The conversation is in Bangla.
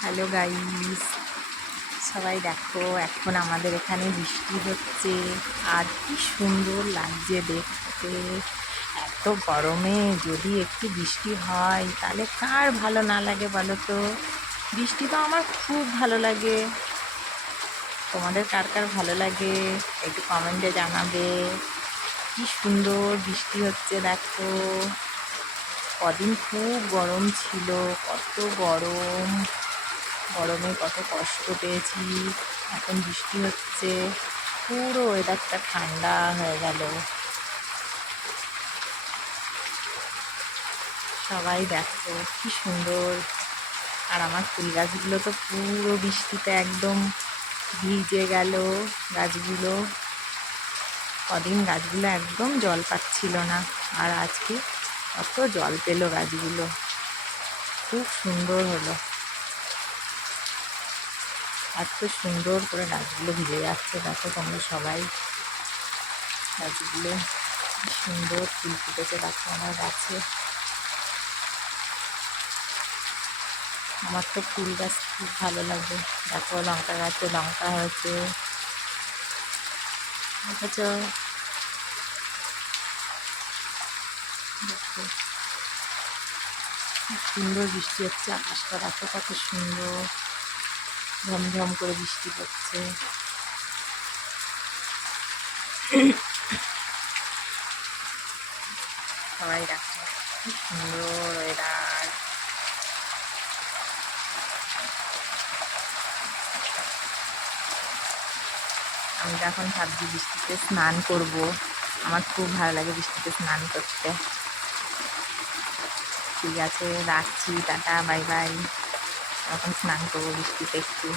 হ্যালো গাইস, সবাই দেখো এখন আমাদের এখানে বৃষ্টি হচ্ছে। আর কি সুন্দর লাগছে দেখতে। এত গরমে যদি একটু বৃষ্টি হয় তাহলে কার ভালো না লাগে বলো তো। বৃষ্টি তো আমার খুব ভালো লাগে। তোমাদের কার কার ভালো লাগে একটু কমেন্টে জানাবে। কি সুন্দর বৃষ্টি হচ্ছে দেখো। কদিন খুব গরম ছিল, কত গরম, গরমে কত কষ্ট পেয়েছি। এখন বৃষ্টি হচ্ছে, পুরো ওয়েদারটা ঠান্ডা হয়ে গেল। সবাই দেখো কি সুন্দর। আর আমার ফুল গাছগুলো তো পুরো বৃষ্টিতে একদম ভিজে গেল। গাছগুলো কদিন গাছগুলো একদম জল পাচ্ছিল না, আর আজকে কত জল পেলো গাছগুলো। খুব সুন্দর হলো। এত সুন্দর করে গাছগুলো ভিজে যাচ্ছে দেখো তোমরা সবাই। গাছগুলো কি সুন্দর ফুল ফুটেছে দেখো আমার গাছে। আমার তো ফুল গাছ খুব ভালো লাগে। দেখো লঙ্কা গাছে লঙ্কা হয়েছে, দেখেছ? দেখো কি সুন্দর বৃষ্টি হচ্ছে। আকাশটা দেখো কত সুন্দর, ঝমঝম করে বৃষ্টি পড়ছে। সবাই দেখো কি সুন্দর ওয়েদার। আমি তো এখন ভাবছি বৃষ্টিতে স্নান করব। আমার খুব ভালো লাগে বৃষ্টিতে স্নান করতে। ঠিক আছে, রাখছি, টাটা, বাই বাই। এখন স্নান করবো বৃষ্টিতে একটু।